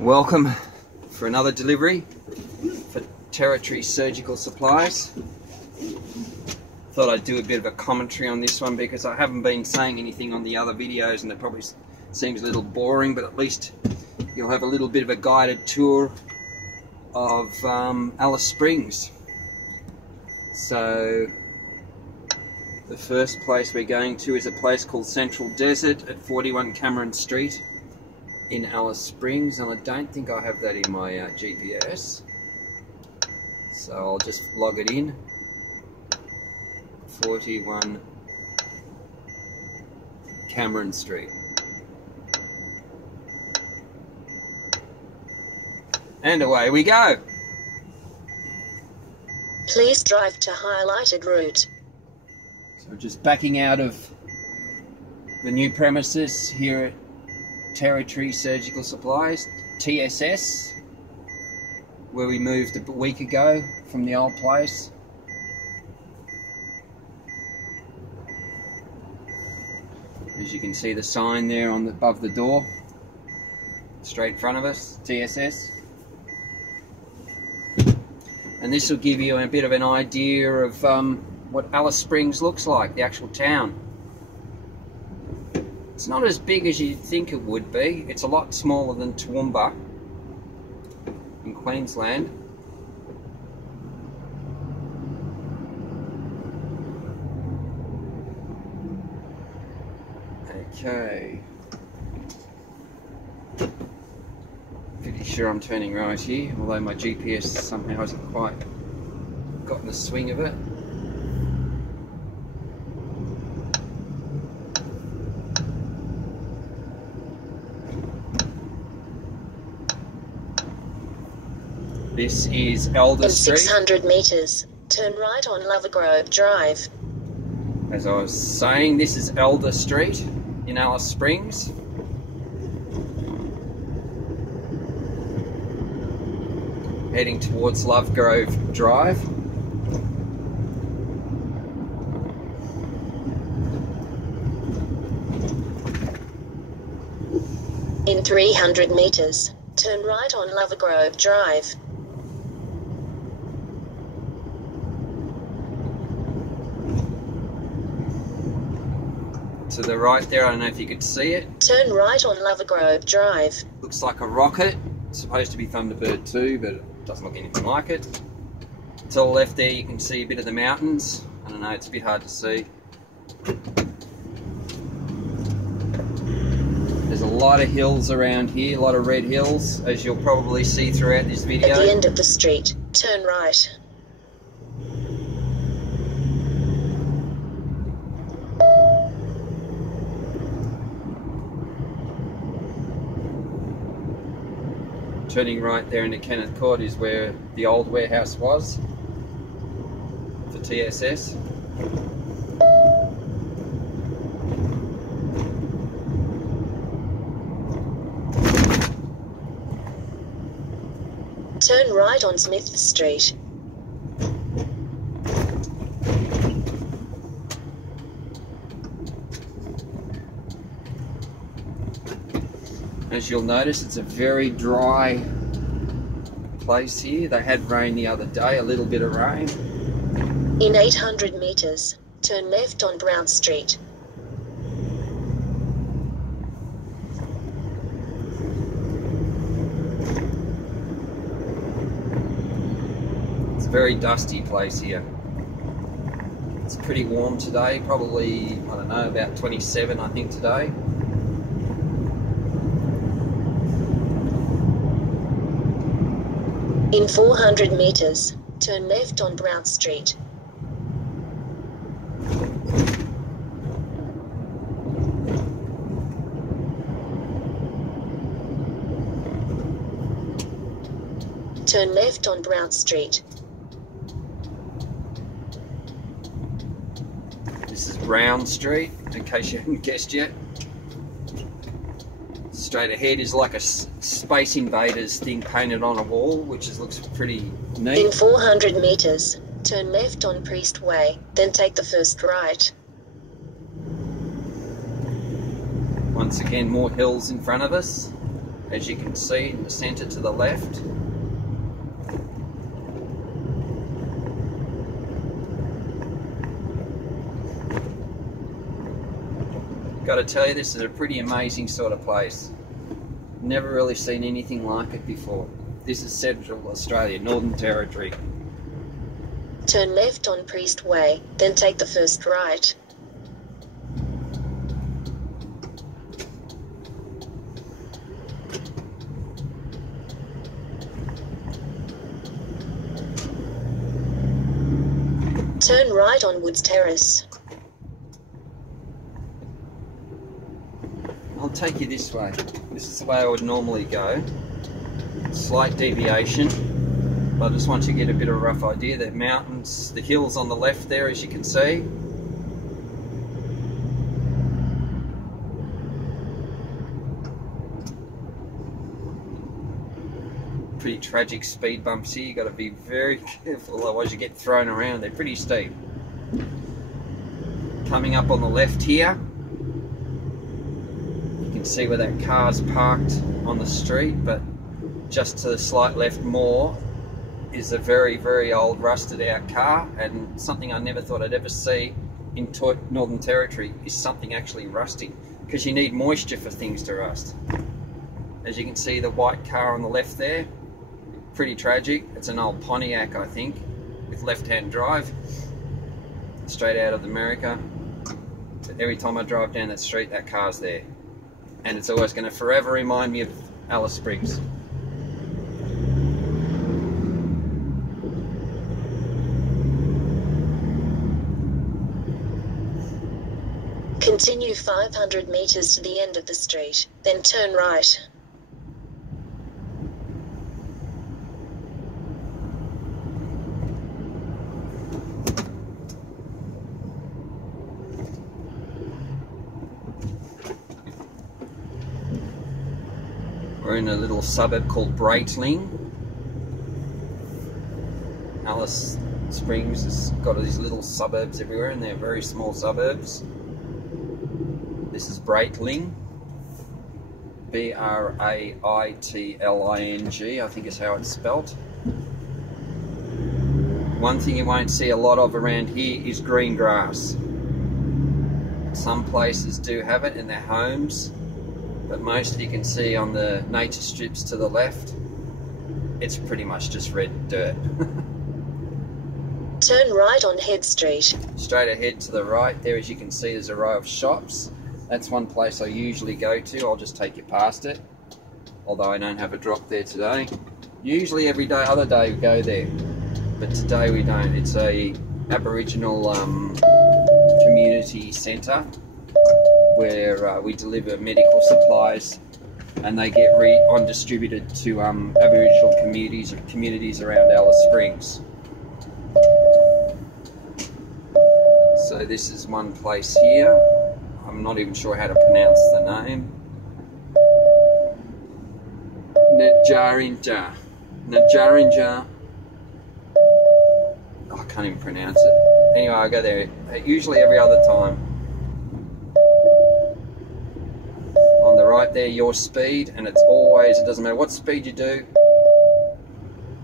Welcome for another delivery for Territory Surgical Supplies. Thought I'd do a bit of a commentary on this one because I haven't been saying anything on the other videos and it probably seems a little boring, but at least you'll have a little bit of a guided tour of Alice Springs. So the first place we're going to is a place called Central Desert at 41 Cameron Street in Alice Springs, and I don't think I have that in my GPS, so I'll just log it in. 41 Cameron Street. And away we go. Please drive to highlighted route. So just backing out of the new premises here at Territory Surgical Supplies, TSS, where we moved a week ago from the old place. As you can see the sign there on above the door, straight in front of us, TSS. And this will give you a bit of an idea of what Alice Springs looks like, the actual town. It's not as big as you'd think it would be. It's a lot smaller than Toowoomba in Queensland. Okay. Pretty sure I'm turning right here, although my GPS somehow hasn't quite gotten the swing of it. This is Elder In Street. 600 metres, turn right on Lovergrove Drive. As I was saying, this is Elder Street in Alice Springs. Heading towards Lovegrove Drive. In 300 metres, turn right on Lovergrove Drive. To the right there, I don't know if you could see it. Turn right on Lovergrove Drive. Looks like a rocket. It's supposed to be Thunderbird 2, but it doesn't look anything like it. To the left there you can see a bit of the mountains. I don't know, it's a bit hard to see. There's a lot of hills around here, a lot of red hills, as you'll probably see throughout this video. At the end of the street, turn right. Turning right there into Kenneth Court is where the old warehouse was for TSS. Turn right on Smith Street. As you'll notice, it's a very dry place here. They had rain the other day, a little bit of rain. In 800 metres, turn left on Brown Street. It's a very dusty place here. It's pretty warm today, probably, I don't know, about 27 I think today. In 400 metres, turn left on Brown Street. Turn left on Brown Street. This is Brown Street, in case you haven't guessed yet. Straight ahead is like a Space Invaders thing painted on a wall, which looks pretty neat. In 400 metres, turn left on Priest Way, then take the first right. Once again, more hills in front of us. as you can see in the centre to the left. Got to tell you, this is a pretty amazing sort of place. Never really seen anything like it before. This is Central Australia, Northern Territory. Turn left on Priest Way, then take the first right. Turn right on Woods Terrace. I'll take you this way. This is the way I would normally go. Slight deviation, but I just want you to get a bit of a rough idea. The mountains, the hills on the left there, as you can see. Pretty tragic speed bumps here. You've got to be very careful, otherwise you get thrown around. They're pretty steep. Coming up on the left here, you can see where that car's parked on the street, but just to the slight left more is a very, very old rusted out car, and something I never thought I'd ever see in Northern Territory is something actually rusting, because you need moisture for things to rust. As you can see, the white car on the left there, pretty tragic. It's an old Pontiac, I think, with left-hand drive, straight out of America. But every time I drive down that street, that car's there, and it's always going to forever remind me of Alice Springs. Continue 500 meters to the end of the street, then turn right. We're in a little suburb called Breitling. Alice Springs has got these little suburbs everywhere, and they're very small suburbs. This is Breitling, B-R-A-I-T-L-I-N-G, I think is how it's spelt. One thing you won't see a lot of around here is green grass. Some places do have it in their homes, but most you can see on the nature strips to the left, it's pretty much just red dirt. Turn right on Head Street. Straight ahead to the right there, as you can see, there's a row of shops. That's one place I usually go to. I'll just take you past it, although I don't have a drop there today. Usually every day, other day we go there, but today we don't. It's a Aboriginal community centre where we deliver medical supplies, and they get distributed to Aboriginal communities around Alice Springs. So this is one place here. I'm not even sure how to pronounce the name. Nadjarinja. Nadjarinja. Oh, I can't even pronounce it. Anyway, I go there usually every other time. On the right there, your speed, and it's always, it doesn't matter what speed you do,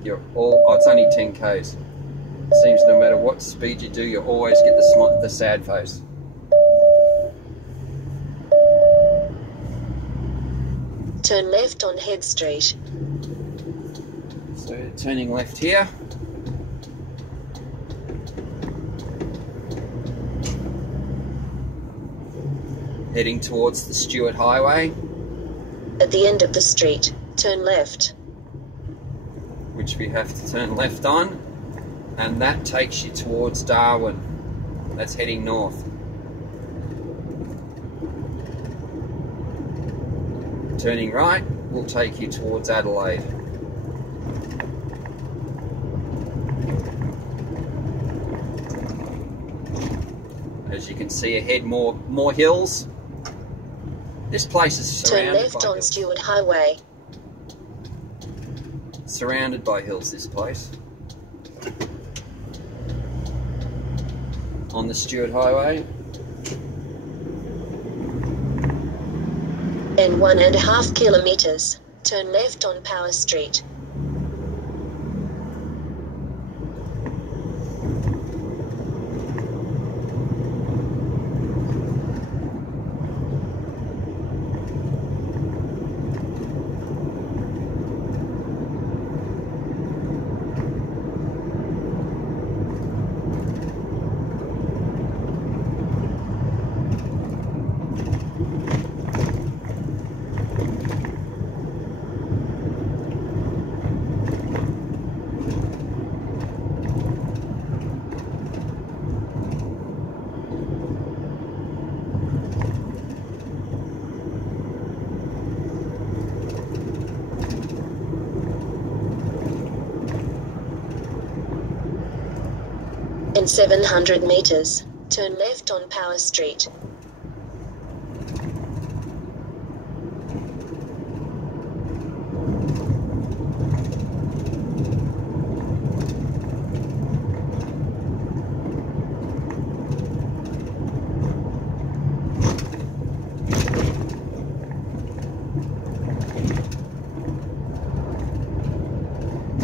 it's only 10 k's. It seems no matter what speed you do, you always get the sad face. Turn left on Head Street. So turning left here. Heading towards the Stuart Highway. At the end of the street, turn left. Which we have to turn left on. And that takes you towards Darwin. That's heading north. Turning right will take you towards Adelaide. As you can see ahead, more hills. This place is surrounded by hills. Turn left on Stuart Highway. Surrounded by hills, this place. On the Stuart Highway. In 1.5 kilometers, turn left on Power Street. In 700 meters, turn left on Power Street.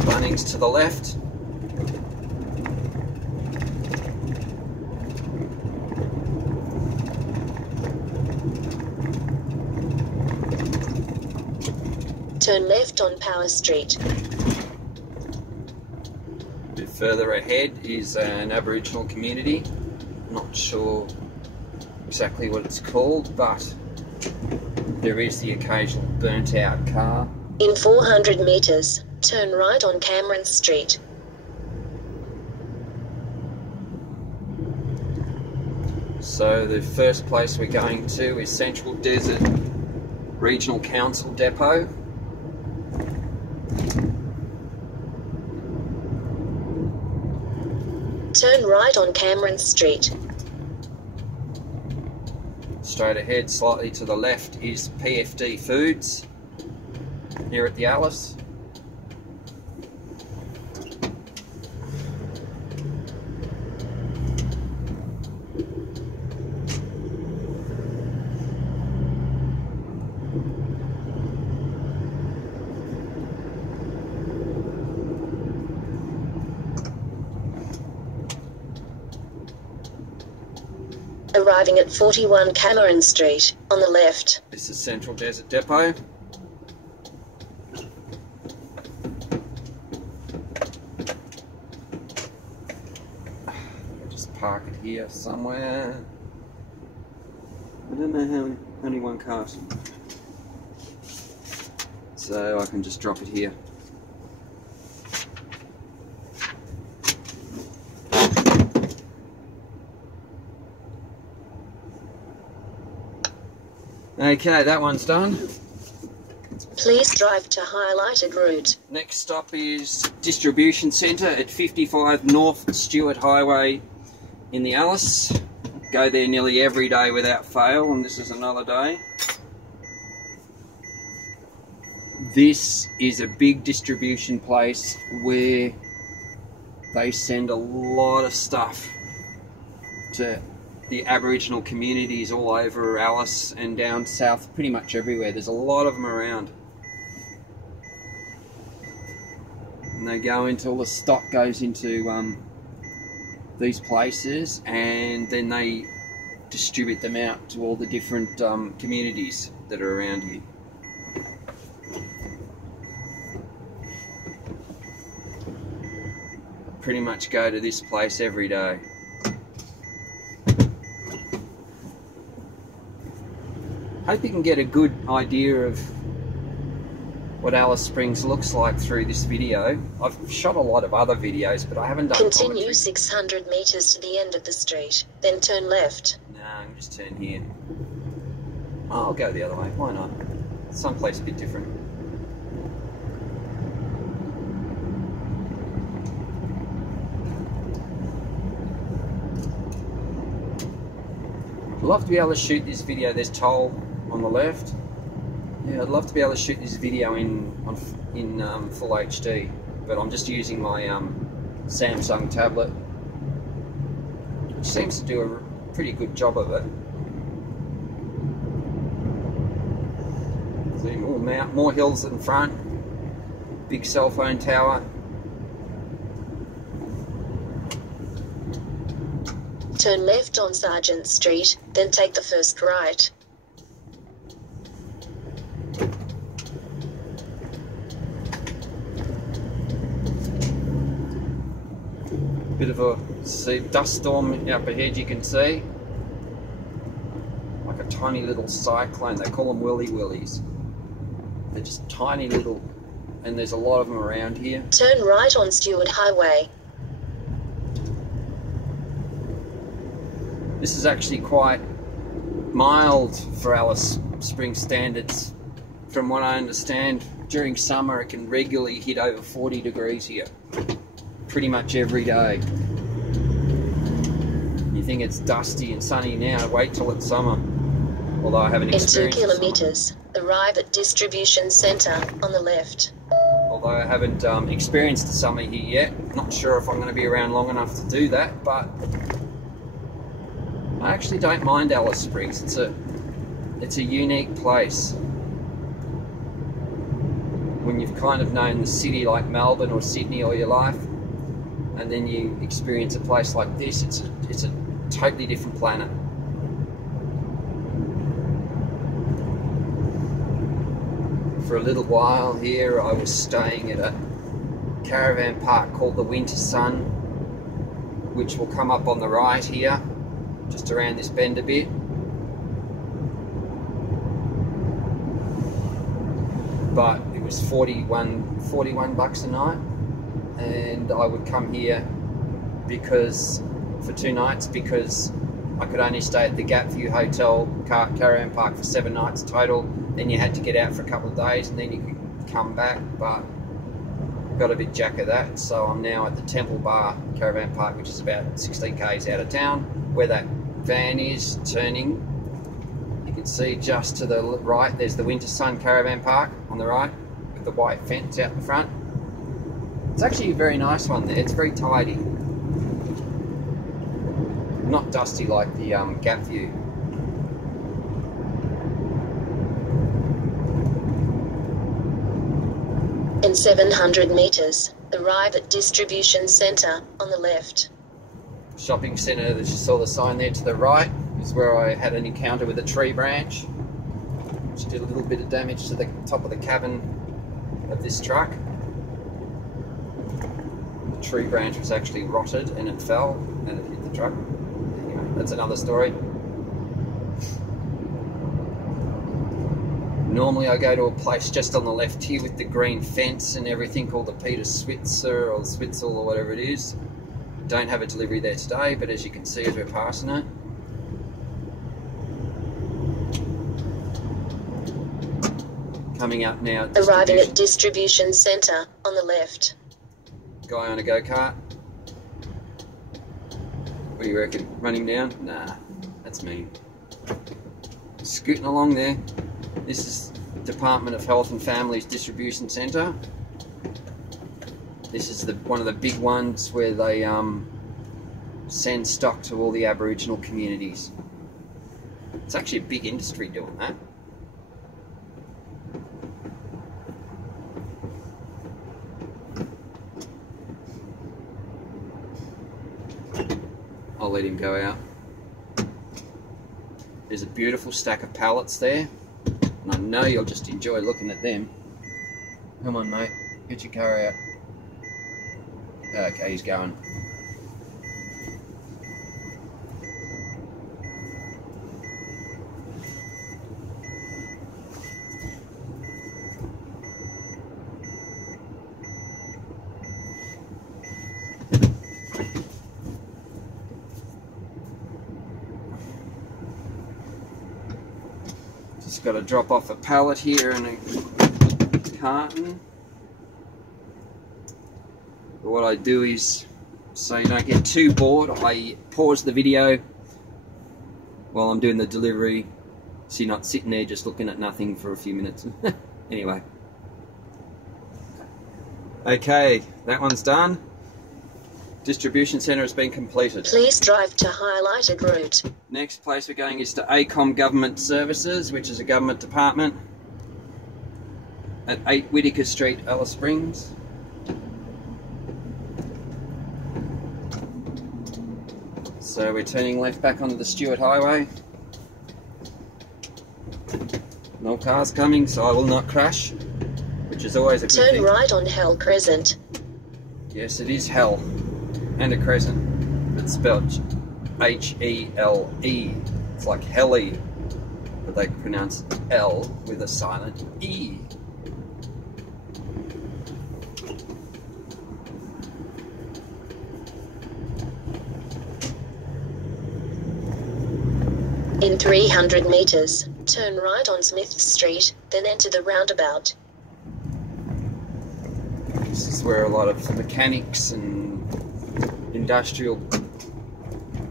Bunnings to the left. Turn left on Power Street. A bit further ahead is an Aboriginal community. Not sure exactly what it's called, but there is the occasional burnt out car. In 400 meters, turn right on Cameron Street. So the first place we're going to is Central Desert Regional Council Depot. Turn right on Cameron Street. Straight ahead, slightly to the left, is PFD Foods here at the Alice. Arriving at 41 Cameron Street, on the left. This is Central Desert Depot. I'll just park it here somewhere. I don't know how, only one car. So I can just drop it here. Okay, that one's done. Please drive to highlighted route. Next stop is Distribution Centre at 55 North Stewart Highway in the Alice. Go there nearly every day without fail, and this is another day. This is a big distribution place where they send a lot of stuff to the Aboriginal communities all over Alice and down south, pretty much everywhere. There's a lot of them around. And they go into, all the stock goes into these places, and then they distribute them out to all the different communities that are around here. I pretty much go to this place every day. Hope you can get a good idea of what Alice Springs looks like through this video. I've shot a lot of other videos, but I haven't done Continue commentary. 600 meters to the end of the street, then turn left. No, I can just turn here. Oh, I'll go the other way, why not? Someplace a bit different. I'd love to be able to shoot this video. There's toll on the left. Yeah, I'd love to be able to shoot this video in full HD, but I'm just using my Samsung tablet, which seems to do a pretty good job of it. See more hills in front. Big cell phone tower. Turn left on Sargent Street, then take the first right. Bit of a dust storm up ahead, you can see. Like a tiny little cyclone. They call them willies. They're just tiny little, and there's a lot of them around here. Turn right on Stewart Highway. This is actually quite mild for Alice Springs standards. From what I understand, during summer it can regularly hit over 40 degrees here. Pretty much every day. You think it's dusty and sunny now, wait till it's summer. Although I haven't experienced it. In 2 kilometers, arrive at Distribution Centre on the left. Although I haven't experienced the summer here yet. Not sure if I'm going to be around long enough to do that, but I actually don't mind Alice Springs. It's a unique place. When you've kind of known the city like Melbourne or Sydney all your life, and then you experience a place like this, it's a totally different planet. For a little while here, I was staying at a caravan park called the Winter Sun, which will come up on the right here, just around this bend a bit. But it was 41 bucks a night, and I would come here for 2 nights because I could only stay at the Gapview Hotel caravan park for 7 nights total. Then you had to get out for a couple of days and then you could come back, but got a bit jack of that, so I'm now at the Temple Bar caravan park, which is about 16 k's out of town, where that van is turning. You can see just to the right there's the Winter Sun caravan park on the right with the white fence out the front. It's actually a very nice one there. It's very tidy, not dusty like the Gapview. In 700 meters, arrive at Distribution Centre on the left. Shopping centre, that you saw the sign there to the right, is where I had an encounter with a tree branch, which did a little bit of damage to the top of the cabin of this truck. The tree branch was actually rotted and it fell and it hit the truck. Anyway, that's another story. Normally I go to a place just on the left here with the green fence and everything called the Peter Switzer or the Switzel or whatever it is. Don't have a delivery there today, but as you can see as we're passing it. Coming up now at arriving at Distribution Centre on the left. Guy on a go-kart. What do you reckon? Running down? Nah, that's me. Scooting along there. This is Department of Health and Families Distribution Centre. This is one of the big ones where they send stock to all the Aboriginal communities. It's actually a big industry doing that. I'll let him go out. There's a beautiful stack of pallets there, and I know you'll just enjoy looking at them. Come on, mate, get your car out. Okay, he's going. Just got to drop off a pallet here and a carton. But what I do is, so you don't get too bored, I pause the video while I'm doing the delivery, so you're not sitting there just looking at nothing for a few minutes. Anyway. Okay, that one's done. Distribution centre has been completed. Please drive to highlighted route. Next place we're going is to ACOM Government Services, which is a government department. at 8 Whitaker Street, Alice Springs. So we're turning left back onto the Stewart Highway. No cars coming, so I will not crash, which is always a good thing. Turn right on Hell Crescent. Yes, it is Hell, and a crescent. It's spelled H-E-L-E. It's like Helly, but they pronounce L with a silent E. In 300 meters, turn right on Smith Street, then enter the roundabout. This is where a lot of mechanics and industrial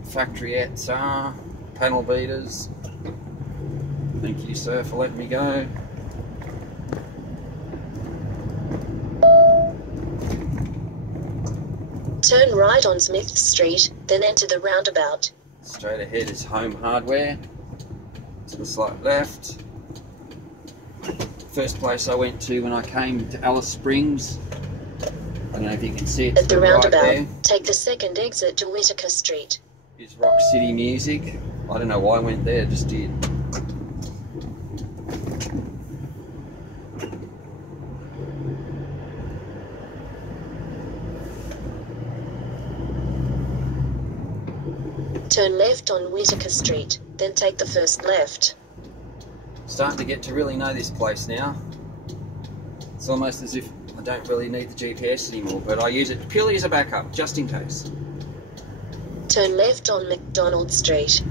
factoriettes are, panel beaters. Thank you, sir, for letting me go. Turn right on Smith Street, then enter the roundabout. Straight ahead is Home Hardware. To the slight left. First place I went to when I came to Alice Springs. I don't know if you can see it. At the right roundabout, there take the second exit to Whitaker Street. is Rock City Music. I don't know why I went there, just did. Turn left on Whitaker Street, then take the first left. Starting to get to really know this place now. It's almost as if I don't really need the GPS anymore, but I use it purely as a backup, just in case. Turn left on McDonald Street.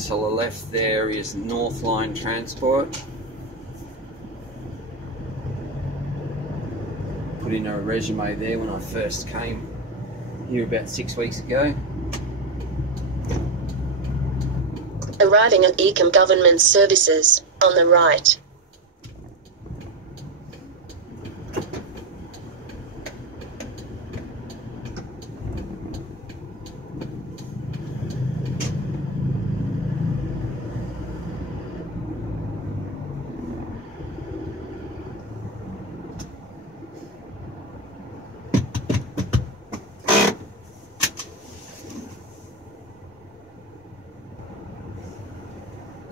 To the left there is Northline Transport. Put in a resume there when I first came here about 6 weeks ago. Arriving at Ecom Government Services, on the right.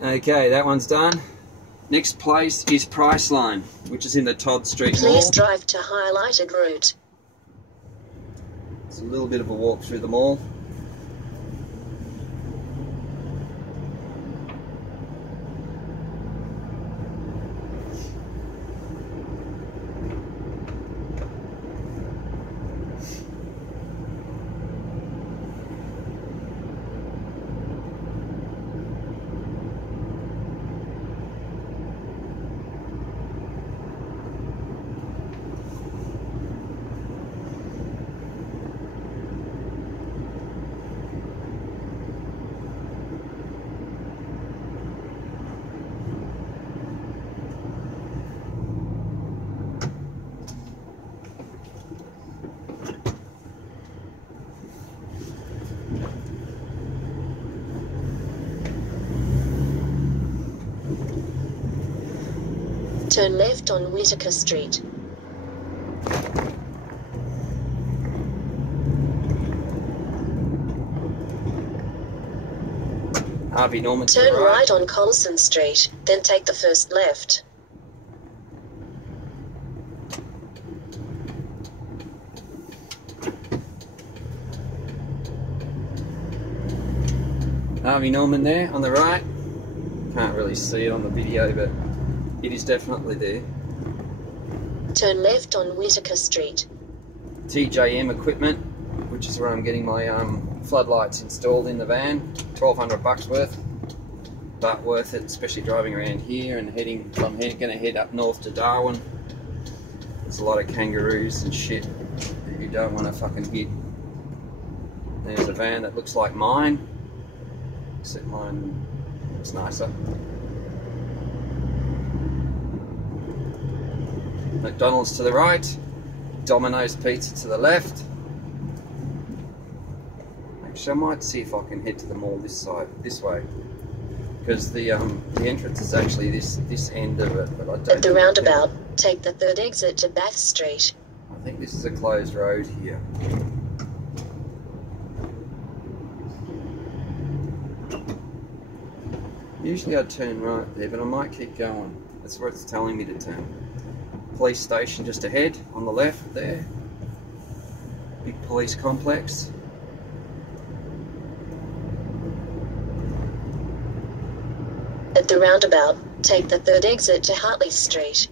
Okay, that one's done. Next place is Priceline, which is in the Todd Street Mall. Please drive to highlighted route. It's a little bit of a walk through the mall. Turn left on Whitaker Street. Harvey Norman to the Turn right on Colson Street, then take the first left. Harvey Norman there on the right. Can't really see it on the video, but it is definitely there. Turn left on Whitaker Street. TJM Equipment, which is where I'm getting my floodlights installed in the van. $1,200 worth, but worth it, especially driving around here and heading. I'm going to head up north to Darwin. There's a lot of kangaroos and shit that you don't want to fucking hit. There's a van that looks like mine, except mine looks nicer. McDonald's to the right, Domino's Pizza to the left. Make Actually, I might see if I can head to the mall this way, because the entrance is actually this end of it. But I don't. At the roundabout, take the third exit to Bath Street. I think this is a closed road here. Usually I'd turn right there, but I might keep going. That's where it's telling me to turn. Police station just ahead, on the left there. Big police complex. At the roundabout, take the third exit to Hartley Street.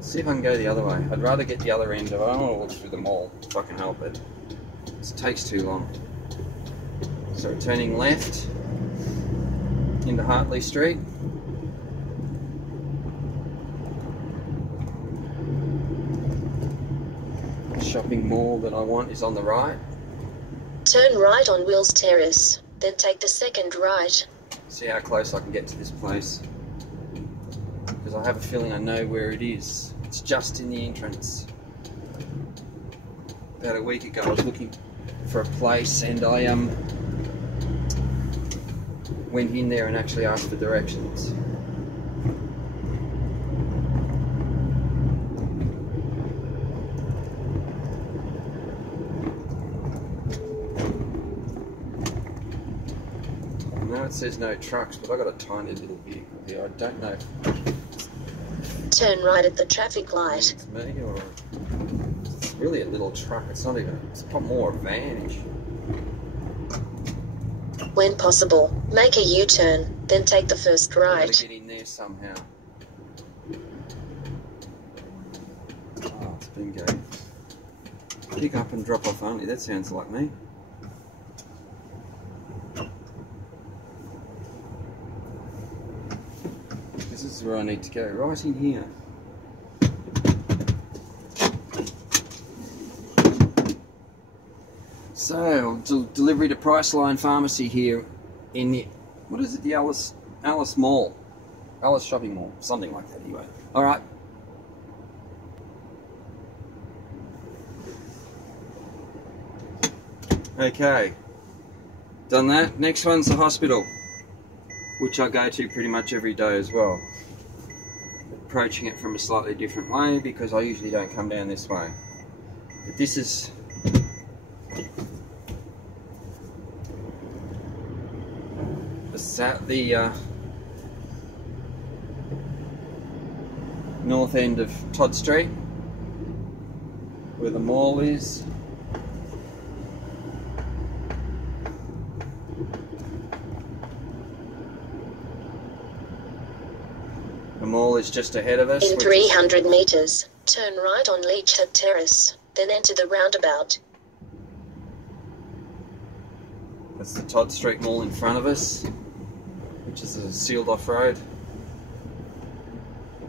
See if I can go the other way. I'd rather get the other end of it. I don't want to walk through the mall if I can help it. It takes too long. So we're turning left into Hartley Street. The shopping mall that I want is on the right. Turn right on Wills Terrace, then take the second right. See how close I can get to this place. Because I have a feeling I know where it is. It's just in the entrance. About a week ago I was looking for a place and I went in there and actually asked for directions. Now it says no trucks, but I've got a tiny little vehicle here. I don't know if Turn right at the traffic light. it's me or it's really a little truck. It's not even, it's not more a van-ish. When possible, make a U-turn, then take the first Gotta right. get in there somehow. Oh, it's bingo. Pick up and drop off only. That sounds like me. This is where I need to go. Right in here. So, delivery to Priceline Pharmacy here in the, what is it, the Alice Mall, Alice Shopping Mall, something like that anyway. Alright. Okay, done that. Next one's the hospital, which I go to pretty much every day as well. Approaching it from a slightly different way because I usually don't come down this way. But this is the north end of Todd Street, where the mall is. The mall is just ahead of us. In 300 meters, turn right on Leachhead Terrace, then enter the roundabout. That's the Todd Street Mall in front of us, which is a sealed off road.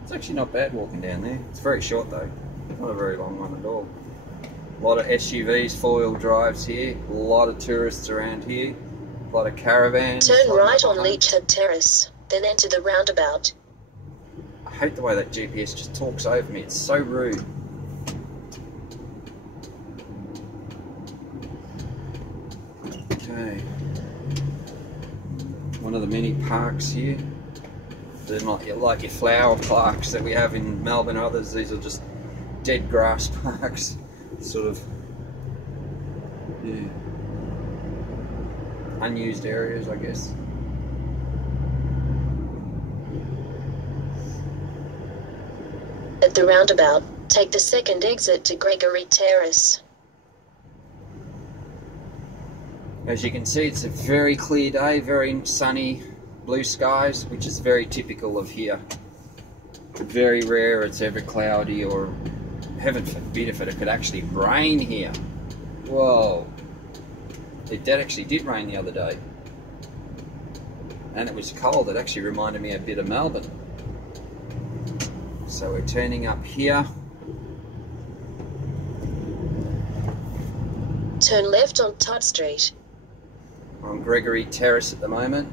It's actually not bad walking down there. It's very short though, not a very long one at all. A lot of SUVs, four-wheel drives here, a lot of tourists around here, a lot of caravans. Turn right on Leachhead Terrace, then enter the roundabout. I hate the way that GPS just talks over me, it's so rude. Okay. One of the many parks here. They're not like your flower parks that we have in Melbourne or others. These are just dead grass parks. Sort of, yeah, unused areas, I guess. At the roundabout, take the second exit to Gregory Terrace. As you can see, it's a very clear day, very sunny, blue skies, which is very typical of here. Very rare it's ever cloudy, or heaven forbid if it could actually rain here. Whoa. That actually did rain the other day. And it was cold. It actually reminded me a bit of Melbourne. So we're turning up here. Turn left on Todd Street. On Gregory Terrace at the moment.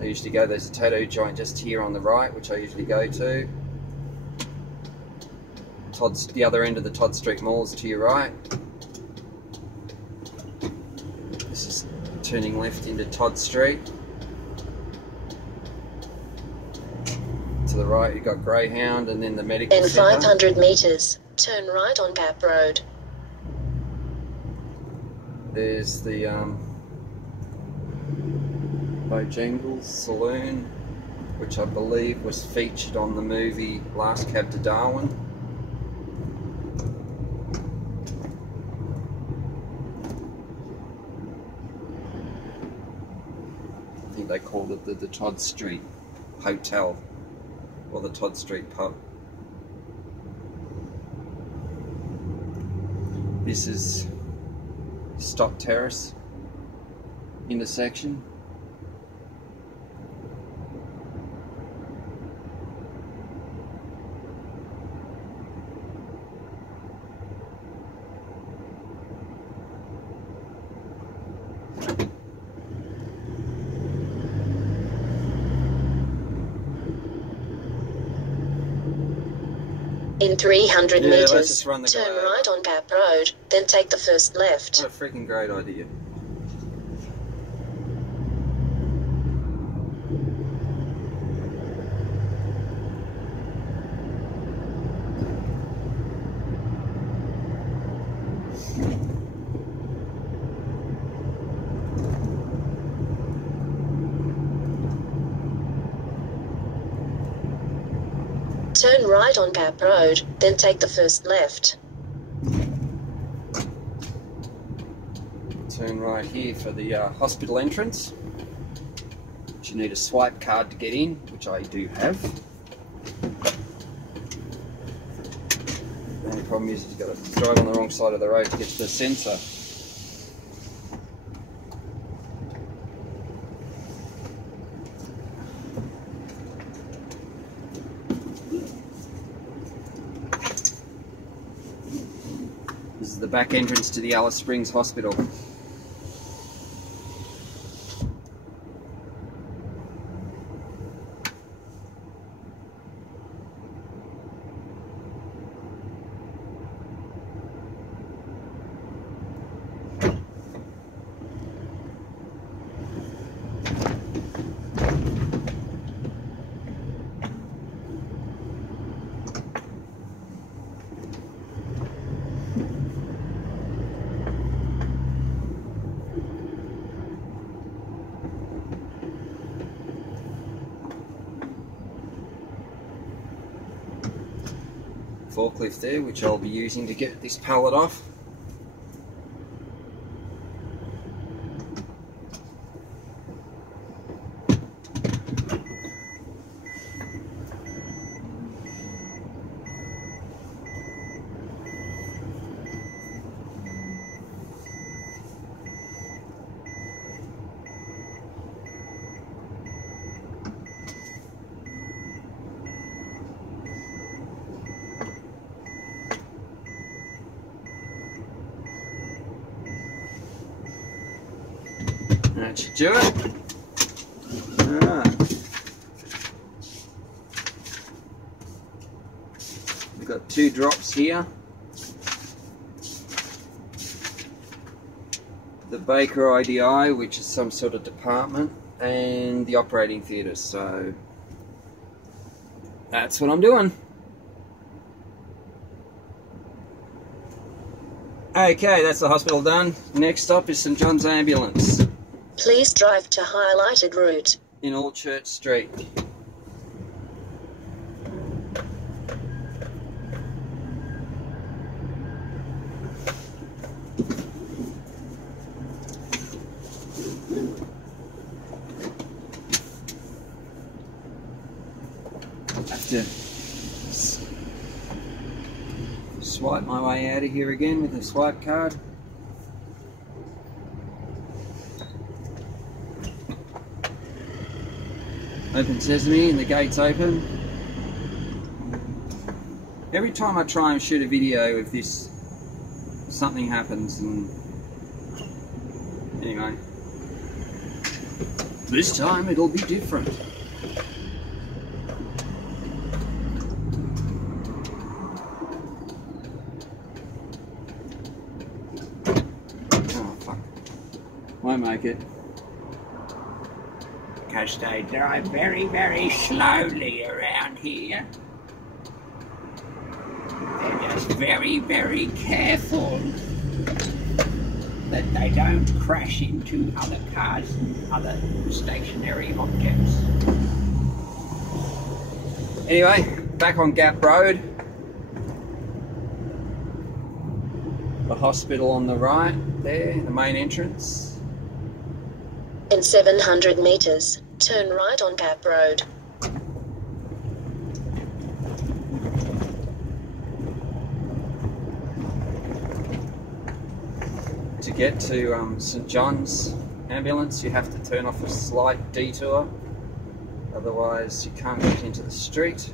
I usually go, there's a tattoo joint just here on the right, which I usually go to. the other end of the Todd Street Mall is to your right. This is turning left into Todd Street. To the right you've got Greyhound and then the medical In centre. 500 meters, turn right on Pap Road. There's the Bojangles Saloon, which I believe was featured on the movie Last Cab to Darwin. I think they called it the Todd Street Hotel, or the Todd Street Pub. This is Stock Terrace intersection. In 300 Yeah, let's meters, just run the turn guy over. right on Pap Road, then take the first left. What a freaking great idea. Turn right on Pap Road, then take the first left. Turn right here for the hospital entrance, which you need a swipe card to get in, which I do have. The only problem is you've got to drive on the wrong side of the road to get to the sensor. This is the back entrance to the Alice Springs Hospital. Forklift there, which I'll be using to get this pallet off. That should do it. Alright. We've got 2 drops here. The Baker IDI, which is some sort of department, and the operating theatre, so that's what I'm doing. Okay, that's the hospital done. Next stop is St John's Ambulance Please drive to highlighted route. in Allchurch Street. Have to swipe my way out of here again with the swipe card. Open sesame and the gate's open. Every time I try and shoot a video of this, something happens, and anyway, this time it'll be different. Won't make it. Because they drive very, very slowly around here. They're just very, very careful that they don't crash into other cars and other stationary objects. Anyway, back on Gap Road. The hospital on the right there, the main entrance. In 700 meters, turn right on Gap Road. To get to St John's ambulance, you have to turn off a slight detour, otherwise you can't get into the street.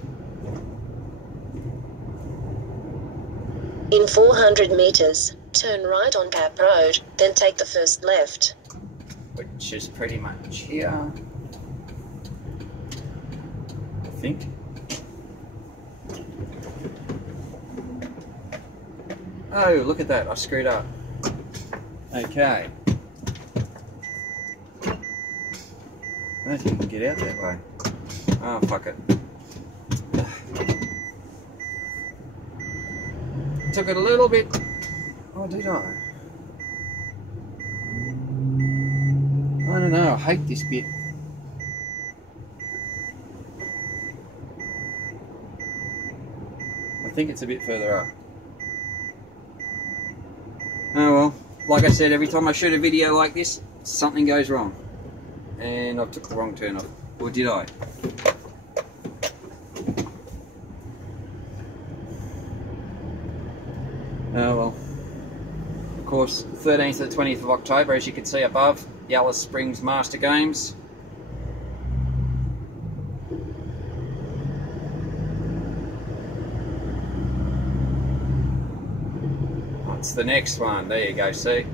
In 400 meters, turn right on Gap Road, then take the first left. Which is pretty much here, I think. Oh, look at that, I screwed up. Okay. I don't think you can get out that way. Oh, fuck it. Took it a little bit. Oh, did I? I don't know, I hate this bit. I think it's a bit further up. Oh well, like I said, every time I shoot a video like this, something goes wrong. And I took the wrong turn off. Or did I? Oh well. Of course, 13th to the 20th of October, as you can see above, the Alice Springs Master Games. That's the next one. There you go, see?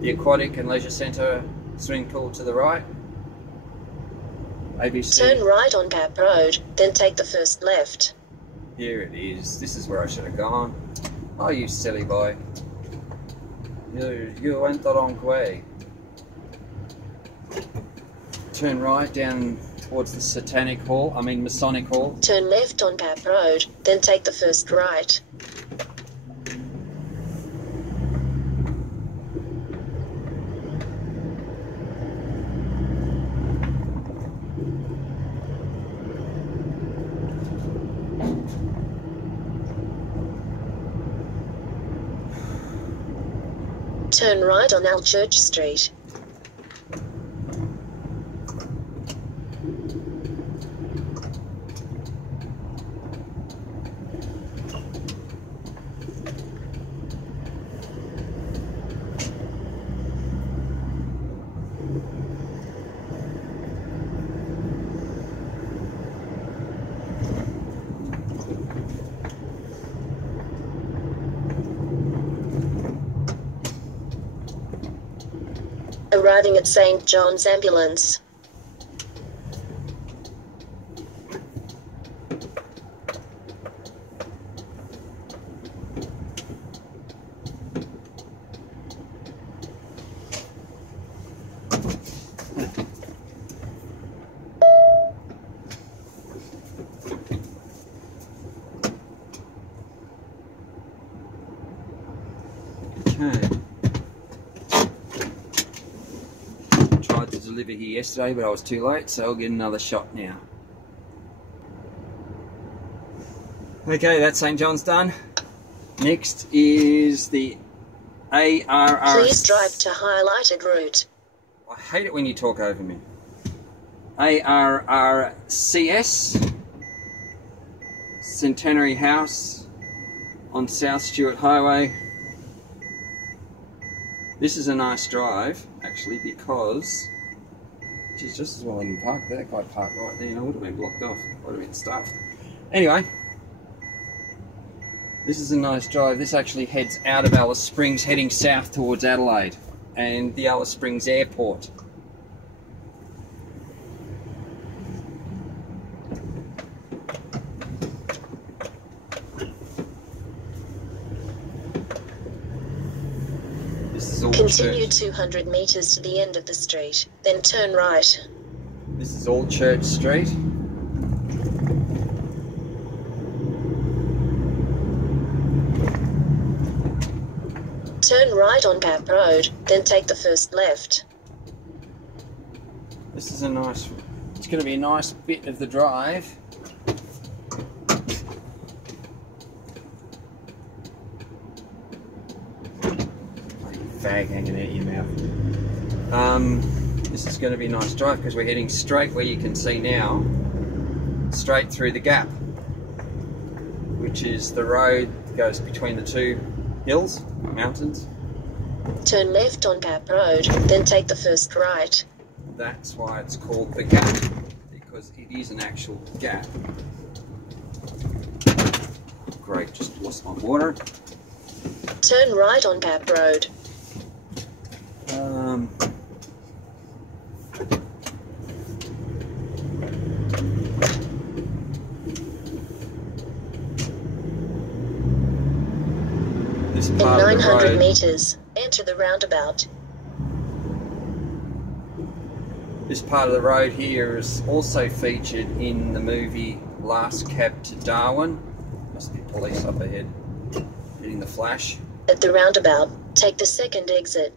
The Aquatic and Leisure Centre swimming pool to the right. ABC. Turn right on Gap Road, then take the first left. Here it is. This is where I should have gone. Oh, you silly boy. You went the wrong way. Turn right down towards the Masonic Hall. Turn left on Gap Road, then take the first right. Turn right on Old Church Street. Arriving at St. John's Ambulance. Okay. Tried to deliver here yesterday, but I was too late, so I'll get another shot now. Okay, that's St. John's done. Next is the ARR. Please drive to highlighted route. I hate it when you talk over me. ARRCS Centenary House on South Stewart Highway. This is a nice drive, actually, because geez, just as well I didn't park there. That guy parked right there and I would have been blocked off. Would have been stuffed. Anyway, this is a nice drive. This actually heads out of Alice Springs, heading south towards Adelaide and the Alice Springs Airport. This is all Continue church. 200 meters to the end of the street, then turn right. This is all Church Street. Turn right on Gap Road, then take the first left. This is a nice, it's going to be a nice bit of the drive. Fag hanging out your mouth. This is going to be a nice drive because we're heading straight where you can see now, straight through the Gap, which is the road that goes between the two hills, mountains. Turn left on Gap Road, then take the first right. That's why it's called the Gap, because it is an actual gap. Great, just lost my water. Turn right on Gap Road. This In part of the 900 road, meters, enter the roundabout. this part of the road here is also featured in the movie Last Cab to Darwin. Must be police up ahead, hitting the flash. At the roundabout, take the second exit.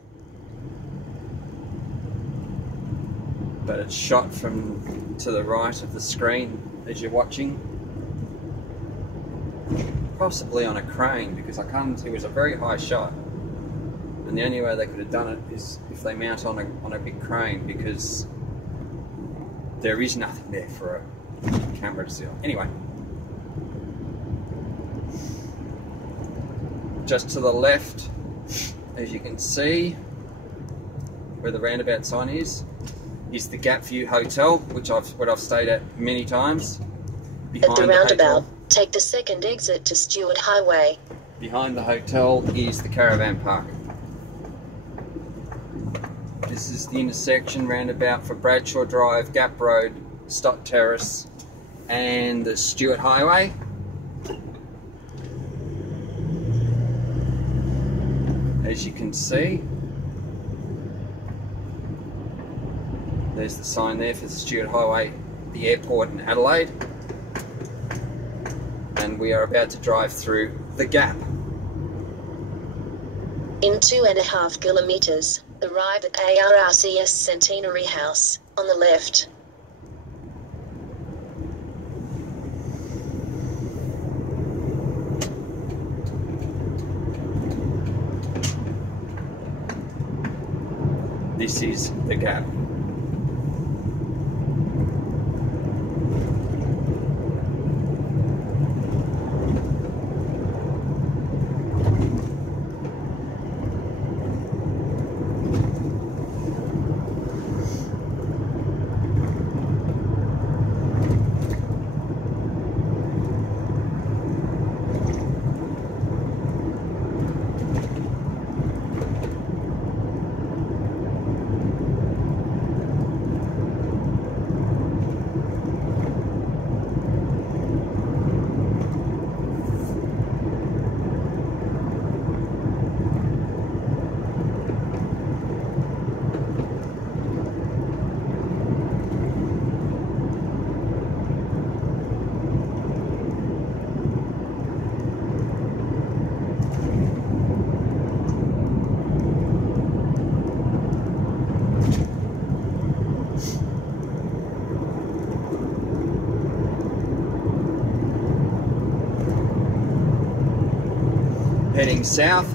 But it's shot from to the right of the screen as you're watching. Possibly on a crane, because it was a very high shot. And the only way they could have done it is if they mount on a big crane, because there is nothing there for a camera to see on. Anyway. Just to the left, as you can see, where the roundabout sign is the Gap View Hotel, which I've stayed at many times. At the roundabout, take the second exit to Stewart Highway. Behind the hotel is the caravan park. This is the intersection roundabout for Bradshaw Drive, Gap Road, Stott Terrace, and the Stewart Highway. As you can see, there's the sign there for the Stewart Highway, the airport in Adelaide. And we are about to drive through the Gap. In 2.5 kilometers, arrive at ARRCS Centenary House, on the left. This is the Gap. Heading south.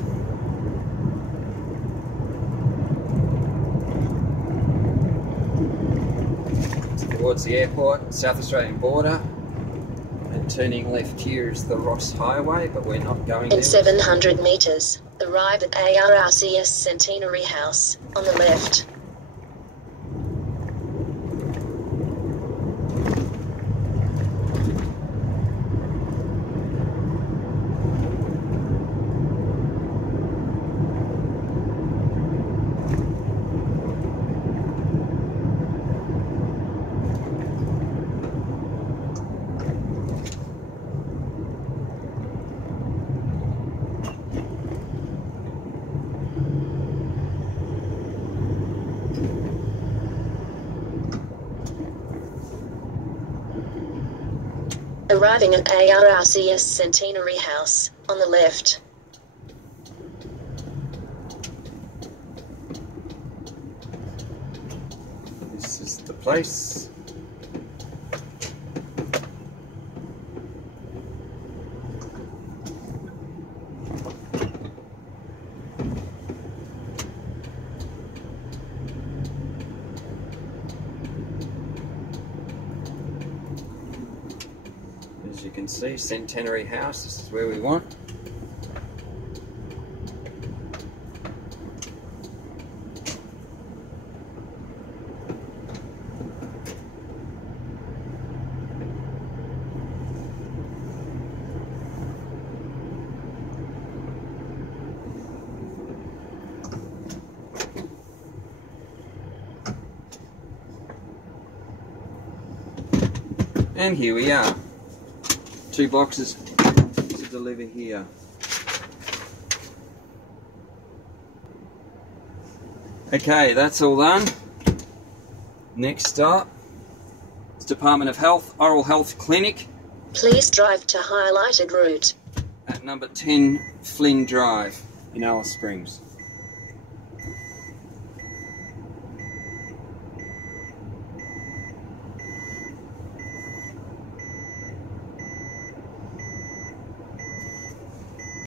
Towards the airport, South Australian border. And turning left here is the Ross Highway, but we're not going there. In 700 meters, arrive at ARRCS Centenary House, on the left. Arriving at ARRCS Centenary House, on the left. This is the place. As you can see, Centenary House, this is where we want. And here we are. 2 boxes to deliver here. Okay, that's all done. Next stop is Department of Health, Oral Health Clinic Please drive to highlighted route. at number 10 Flynn Drive in Alice Springs.